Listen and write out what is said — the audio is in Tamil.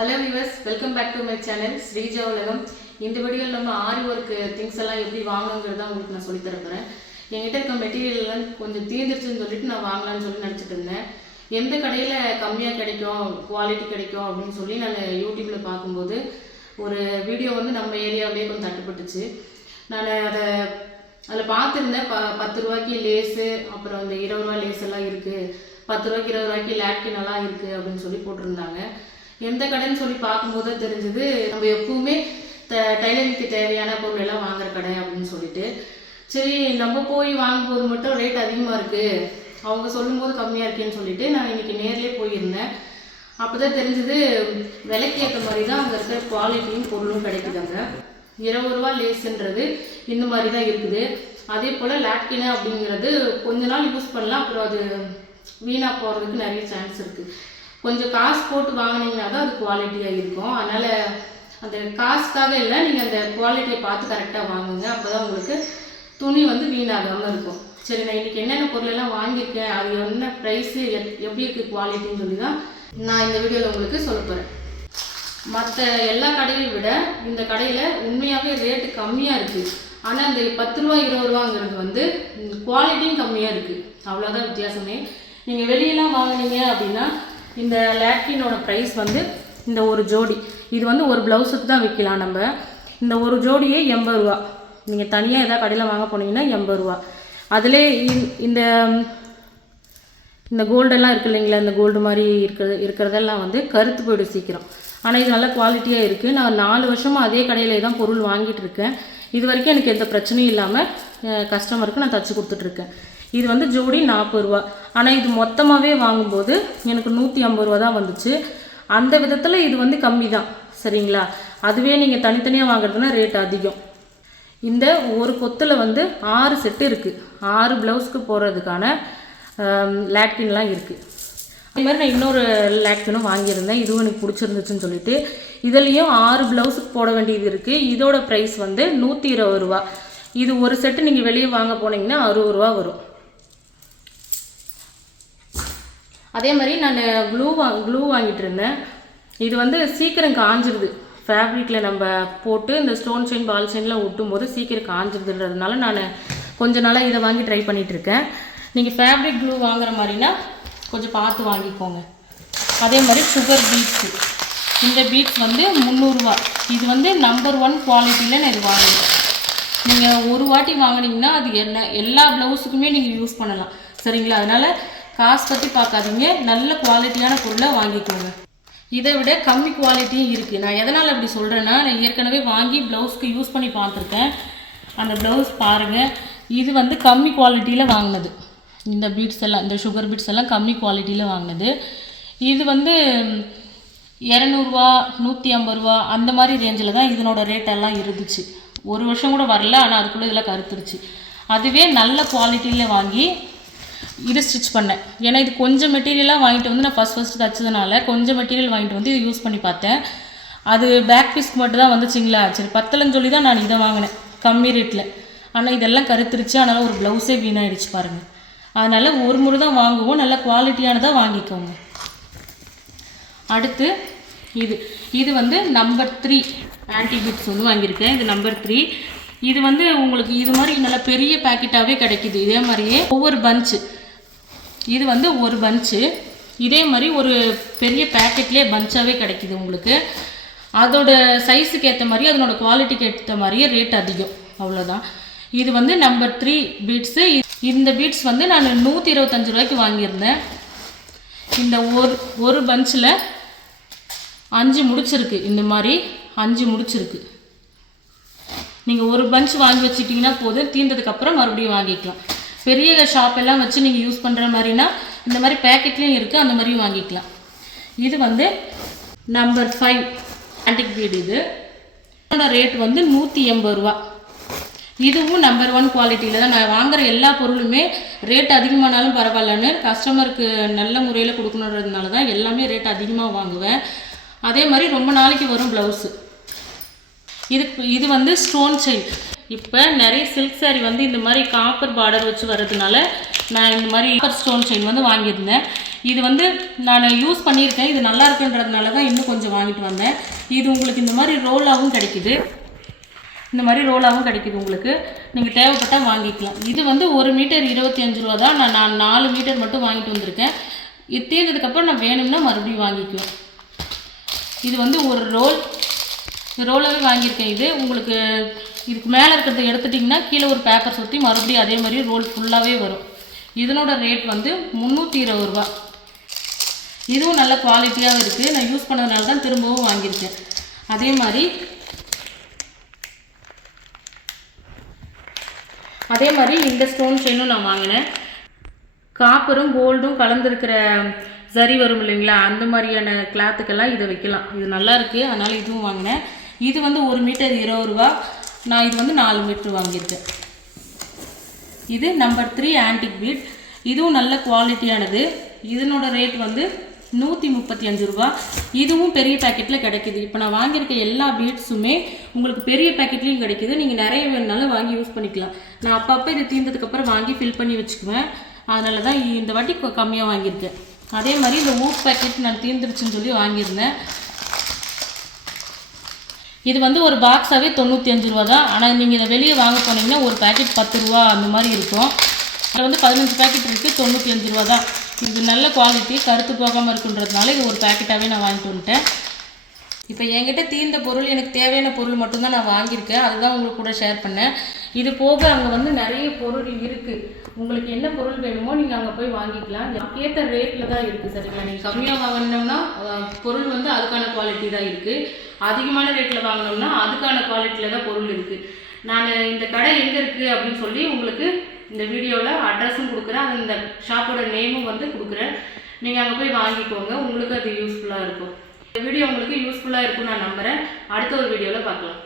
Hello viewers welcome back to my channel Sreeja உலகம் இந்த வீடியோவில் நம்ம ஆரி ஒர்க் திங்ஸ் எல்லாம் எப்படி வாங்கணுங்கிறத உங்களுக்கு நான் சொல்லித் தரப்போகிறேன் என்கிட்ட இருக்க மெட்டீரியல்லாம் கொஞ்சம் தீர்ந்துருச்சுன்னு சொல்லிட்டு நான் வாங்கலாம்னு சொல்லி நினச்சிட்டு இருந்தேன். எந்த கடையில் கம்மியாக கிடைக்கும் குவாலிட்டி கிடைக்கும் அப்படின்னு சொல்லி நான் யூடியூப்பில் பார்க்கும்போது ஒரு வீடியோ வந்து நம்ம ஏரியாவிலே கொஞ்சம் தட்டுப்பட்டுச்சு. நான் அதை அதில் பார்த்துருந்தேன் ப பத்து ரூபாய்க்கு லேஸு அப்புறம் அந்த இருபது ரூபா லேஸ் எல்லாம் இருக்குது பத்து ரூபாய்க்கு இருபது ரூபாய்க்கு லேட்கின் எல்லாம் இருக்குது அப்படின்னு சொல்லி போட்டிருந்தாங்க. எந்த கடைன்னு சொல்லி பார்க்கும்போது தெரிஞ்சது நம்ம எப்பவுமே த டைலரிங்க்கு தேவையான பொருள் எல்லாம் வாங்குற கடை அப்படின்னு சொல்லிட்டு. சரி நம்ம போய் வாங்கும்போது மட்டும் ரேட் அதிகமாக இருக்குது அவங்க சொல்லும்போது கம்மியாக இருக்கேன்னு சொல்லிட்டு நான் இன்னைக்கு நேர்லேயே போயிருந்தேன். அப்போ தான் தெரிஞ்சது விலைக்கு ஏற்ற மாதிரி தான் அங்கே இருக்கிற குவாலிட்டியும் பொருளும் கிடைக்குதாங்க. இருபது ரூபா லேஸுன்றது இந்த மாதிரி தான் இருக்குது. அதே போல் லாட்கின அப்படிங்கிறது கொஞ்ச நாள் யூஸ் பண்ணலாம். அப்புறம் அது வீணாக போகிறதுக்கு நிறைய சான்ஸ் இருக்குது கொஞ்சம் காசு போட்டு வாங்கினீங்கன்னா தான் அது குவாலிட்டியாக இருக்கும். அதனால் அந்த காசுக்காக இல்லை நீங்கள் அந்த குவாலிட்டியை பார்த்து கரெக்டாக வாங்குங்க. அப்போ தான் உங்களுக்கு துணி வந்து வீணாகாமல் இருக்கும். சரி நான் இன்றைக்கி என்னென்ன பொருளெல்லாம் வாங்கியிருக்கேன் அது என்ன ப்ரைஸு எப்படி இருக்குது குவாலிட்டின்னு சொல்லி தான் நான் இந்த வீடியோவில் உங்களுக்கு சொல்ல போகிறேன் மற்ற எல்லா கடையை விட இந்த கடையில் உண்மையாகவே ரேட்டு கம்மியாக இருக்குது ஆனால் இந்த பத்து ரூபா இருபது ரூபாங்கிறது வந்து குவாலிட்டியும் கம்மியாக இருக்குது அவ்வளோதான் வித்தியாசமே. நீங்கள் வெளியெல்லாம் வாங்குனீங்க அப்படின்னா இந்த லேட்கினோட ப்ரைஸ் வந்து இந்த ஒரு ஜோடி. இது வந்து ஒரு ப்ளவுஸுக்கு தான் விற்கலாம் நம்ம. இந்த ஒரு ஜோடியே எண்பது ரூபா. நீங்கள் தனியாக எதாவது கடையில் வாங்க போனீங்கன்னா எண்பது ரூபா. அதிலே இ- இந்த இந்த கோல்டெல்லாம் இருக்குது இல்லைங்களா? இந்த கோல்டு மாதிரி இருக்கிறது இருக்கிறதெல்லாம் வந்து கருத்து போய்டும் சீக்கிரம். ஆனால் இது நல்ல குவாலிட்டியாக இருக்குது நான் நாலு வருஷமாக அதே கடையிலே தான் பொருள் வாங்கிட்டு இருக்கேன். இது வரைக்கும் எனக்கு எந்த பிரச்சனையும் இல்லாமல் கஸ்டமருக்கு நான் தச்சு கொடுத்துட்ருக்கேன் இது வந்து ஜோடி நாற்பது ரூபா. ஆனால் இது மொத்தமாகவே வாங்கும்போது எனக்கு நூற்றி ஐம்பது ரூபா தான் வந்துச்சு. அந்த விதத்தில் இது வந்து கம்மி தான் சரிங்களா? அதுவே நீங்கள் தனித்தனியாக வாங்குறதுனா ரேட் அதிகம். இந்த ஒரு கொத்தில் வந்து ஆறு செட்டு இருக்குது ஆறு ப்ளவுஸ்க்கு போடுறதுக்கான லேட்கின்லாம் இருக்குது அதே மாதிரி நான் இன்னொரு லேட்கினும் வாங்கியிருந்தேன். இதுவும் எனக்கு பிடிச்சிருந்துச்சுன்னு சொல்லிட்டு. இதுலேயும் ஆறு ப்ளவுஸுக்கு போட வேண்டியது இருக்குது இதோட ப்ரைஸ் வந்து நூற்றி இருபது ரூபா. இது ஒரு செட்டு நீங்கள் வெளியே வாங்க போனீங்கன்னா அறுபது ரூபா வரும். அதே மாதிரி நான் க்ளூ வா க்ளூ வாங்கிட்டு இருந்தேன். இது வந்து சீக்கிரம் காஞ்சிருது. ஃபேப்ரிக்கில் நம்ம போட்டு இந்த ஸ்டோன் செயின் பால் செயின்லாம் ஒட்டும் போது சீக்கிரம் காஞ்சிருதுன்றதுனால நான் கொஞ்ச நாளாக இதை வாங்கி ட்ரை பண்ணிகிட்ருக்கேன் நீங்கள் ஃபேப்ரிக் க்ளூ வாங்குற மாதிரினா கொஞ்சம் பார்த்து வாங்கிக்கோங்க. அதே மாதிரி சுகர் பீட்ஸு இந்த பீட்ஸ் வந்து முந்நூறுரூவா இது வந்து நம்பர் ஒன் குவாலிட்டியில் நான் இது வாங்குறேன். நீங்கள் ஒரு வாட்டி வாங்கினீங்கன்னா அது என்ன எல்லா ப்ளவுஸுக்குமே நீங்கள் யூஸ் பண்ணலாம். சரிங்களா? அதனால் காசு பற்றி பார்க்காதீங்க. நல்ல குவாலிட்டியான பொருளை வாங்கிக்கோங்க. இதை விட கம்மி குவாலிட்டியும் இருக்குது நான் எதனால் அப்படி சொல்கிறேன்னா நான் ஏற்கனவே வாங்கி ப்ளவுஸ்க்கு யூஸ் பண்ணி பார்த்துருக்கேன். அந்த ப்ளவுஸ் பாருங்கள் இது வந்து கம்மி குவாலிட்டியில் வாங்கினது. இந்த பீட்ஸ் எல்லாம் இந்த சுகர் பீட்ஸ் எல்லாம் கம்மி குவாலிட்டியில் வாங்கினது. இது வந்து இரநூறுவா நூற்றி ஐம்பது ரூபா அந்த மாதிரி ரேஞ்சில் தான் இதனோட ரேட் எல்லாம் இருந்துச்சு. ஒரு வருஷம் கூட வரல ஆனால் அதுக்குள்ளே இதெல்லாம் கருத்துருச்சு. அதுவே நல்ல குவாலிட்டியில் வாங்கி இது ஸ்டிச் பண்ணேன். ஏன்னா இது கொஞ்சம் மெட்டீரியலாக வாங்கிட்டு வந்து நான் ஃபஸ்ட் ஃபஸ்ட்டு தைச்சதுனால கொஞ்சம் மெட்டீரியல் வாங்கிட்டு வந்து இது யூஸ் பண்ணி பார்த்தேன். அது பேக் பீஸ்க்கு மட்டும் தான் வந்துச்சிங்களா? சரி பத்தலன்னு சொல்லி தான் நான் இதை வாங்கினேன். கம்மி ரேட்டில் ஆனால் இதெல்லாம் கருத்துருச்சு. அதனால் ஒரு ப்ளவுஸே வீணாயிடுச்சு பாருங்கள் அதனால் ஒரு முறை தான் வாங்குவோம். நல்ல குவாலிட்டியானதாக வாங்கிக்கோங்க. அடுத்து இது. இது வந்து நம்பர் த்ரீ ஆன்டிபிட்ஸ் வந்து வாங்கியிருக்கேன். இது நம்பர் த்ரீ இது வந்து உங்களுக்கு இது மாதிரி நல்ல பெரிய பேக்கெட்டாகவே கிடைக்குது. இதே மாதிரியே ஒவ்வொரு பஞ்சு இது வந்து ஒரு பஞ்சு இதே மாதிரி ஒரு பெரிய பேக்கெட்லேயே பஞ்சாகவே கிடைக்குது உங்களுக்கு. அதோட சைஸுக்கு ஏற்ற மாதிரி அதனோட குவாலிட்டிக்கு ஏற்ற மாதிரியே ரேட் அதிகம். அவ்வளோதான் இது வந்து நம்பர் த்ரீ பீட்ஸு இந்த பீட்ஸ் வந்து நான் நூற்றி இருபத்தஞ்சு ரூபாய்க்கு வாங்கியிருந்தேன். இந்த ஒரு ஒரு பஞ்சில் அஞ்சு முடிச்சிருக்கு. இந்த மாதிரி அஞ்சு முடிச்சிருக்கு. நீங்கள் ஒரு பஞ்ச் வாங்கி வச்சுக்கிட்டிங்கன்னா போதும். தீர்ந்ததுக்கப்புறம் மறுபடியும் வாங்கிக்கலாம். பெரிய ஷாப் எல்லாம் வச்சு நீங்கள் யூஸ் பண்ணுற மாதிரினா இந்த மாதிரி பேக்கெட்லேயும் இருக்குது அந்த மாதிரியும் வாங்கிக்கலாம். இது வந்து நம்பர் ஃபைவ் ஆன்டிக் பீடு இது. இதோட ரேட் வந்து நூற்றி எண்பது ரூபா. இதுவும் நம்பர் ஒன் குவாலிட்டியில் தான். நான் வாங்குற எல்லா பொருளுமே ரேட் அதிகமானாலும் பரவாயில்லன்னு கஸ்டமருக்கு நல்ல முறையில் கொடுக்கணுன்றதுனால தான் எல்லாமே ரேட் அதிகமாக வாங்குவேன். அதே மாதிரி ரொம்ப நாளைக்கு வரும் ப்ளவுஸு இதுக்கு இது வந்து ஸ்டோன் செயின் இப்போ நிறைய சில்க் சாரீ வந்து இந்த மாதிரி காப்பர் பார்டர் வச்சு வர்றதுனால நான் இந்த மாதிரி காப்பர் ஸ்டோன் செயின் வந்து வாங்கியிருந்தேன். இது வந்து நான் யூஸ் பண்ணியிருக்கேன். இது நல்லா இருக்குன்றதுனால தான் இன்னும் கொஞ்சம் வாங்கிட்டு வந்தேன். இது உங்களுக்கு இந்த மாதிரி ரோலாகவும் கிடைக்குது. இந்த மாதிரி ரோலாகவும் கிடைக்குது உங்களுக்கு. நீங்கள் தேவைப்பட்டால் வாங்கிக்கலாம். இது வந்து ஒரு மீட்டர் இருபத்தி அஞ்சு ரூபா தான். நான் நான் நாலு மீட்டர் மட்டும் வாங்கிட்டு வந்திருக்கேன். இது தீர்ந்ததுக்கப்புறம் நான் வேணும்னா மறுபடியும் வாங்கிக்குவேன். இது வந்து ஒரு ரோல் ரோலாகவே வாங்கியிருக்கேன் இது. உங்களுக்கு இதுக்கு மேலே இருக்கிறத எடுத்துட்டிங்கன்னா கீழே ஒரு பேப்பர் சுற்றி மறுபடியும் அதே மாதிரி ரோல் ஃபுல்லாகவே வரும். இதனோட ரேட் வந்து முந்நூற்றி இருபது ரூபா. இதுவும் நல்ல குவாலிட்டியாகவும் இருக்குது நான் யூஸ் பண்ணதுனால தான் திரும்பவும் வாங்கியிருக்கேன். அதே மாதிரி அதே மாதிரி இந்த ஸ்டோன் செயினும் நான் வாங்கினேன். காப்பரும் கோல்டும் கலந்துருக்கிற சரி வரும் இல்லைங்களா? அந்த மாதிரியான கிளாத்துக்கெல்லாம் இதை வைக்கலாம். இது நல்லா இருக்குது அதனால் இதுவும் வாங்கினேன். இது வந்து ஒரு மீட்டர் இருபது ரூபா. நான் இது வந்து நாலு மீட்ரு வாங்கியிருக்கேன். இது நம்பர் த்ரீ ஆன்டிக் பீட் இதுவும் நல்ல குவாலிட்டியானது இதனோட ரேட் வந்து நூற்றி முப்பத்தி அஞ்சு ரூபா. இதுவும் பெரிய பேக்கெட்டில் கிடைக்குது. இப்போ நான் வாங்கியிருக்க எல்லா பீட்ஸுமே உங்களுக்கு பெரிய பேக்கெட்லேயும் கிடைக்குது. நீங்கள் நிறைய வேணுனாலும் வாங்கி யூஸ் பண்ணிக்கலாம். நான் அப்பப்போ இது தீர்ந்ததுக்கப்புறம் வாங்கி ஃபில் பண்ணி வச்சுக்குவேன். அதனால தான் இந்த வாட்டி கம்மியாக வாங்கியிருக்கேன். அதே மாதிரி இந்த ஊப் பேக்கெட் நான் தீர்ந்துருச்சுன்னு சொல்லி வாங்கியிருந்தேன். இது வந்து ஒரு பாக்ஸாகவே தொண்ணூற்றி அஞ்சு ரூபா தான் ஆனால் நீங்கள் இதை வெளியே வாங்க போனீங்கன்னா ஒரு பேக்கெட் பத்து ரூபா அந்த மாதிரி இருக்கும். அதில் வந்து பதினஞ்சு பேக்கெட் இருக்குது தொண்ணூற்றி அஞ்சு ரூபா தான் இது நல்ல குவாலிட்டி கருத்து போகாமல் இருக்குன்றதுனால இது ஒரு பேக்கெட்டாகவே நான் வாங்கிட்டு வந்துட்டேன். இப்போ என்கிட்ட தீர்ந்த பொருள் எனக்கு தேவையான பொருள் மட்டும்தான் நான் வாங்கியிருக்கேன். அதுதான் உங்களுக்கு கூட ஷேர் பண்ணேன். இது போக அங்கே வந்து நிறைய பொருள் இருக்குது உங்களுக்கு என்ன பொருள் வேணுமோ நீங்கள் அங்கே போய் வாங்கிக்கலாம். ஏற்ற ரேட்டில் தான் இருக்குது சரிங்களா? நீங்கள் கம்மியாக வாங்கினோம்னா பொருள் வந்து அதுக்கான குவாலிட்டி தான் இருக்குது அதிகமான ரேட்டில் வாங்கினோம்னா அதுக்கான குவாலிட்டியில் தான் பொருள் இருக்குது நான் இந்த கடை எங்கே இருக்குது அப்படின்னு சொல்லி உங்களுக்கு இந்த வீடியோவில் அட்ரஸும் கொடுக்குறேன். அது இந்த ஷாப்போட நேமும் வந்து கொடுக்குறேன். நீங்கள் அங்கே போய் வாங்கிக்கோங்க. உங்களுக்கு அது யூஸ்ஃபுல்லாக இருக்கும். இந்த வீடியோ உங்களுக்கு யூஸ்ஃபுல்லாக இருக்கும்னு நான் நம்புகிறேன் அடுத்த ஒரு வீடியோவில் பார்க்கலாம்.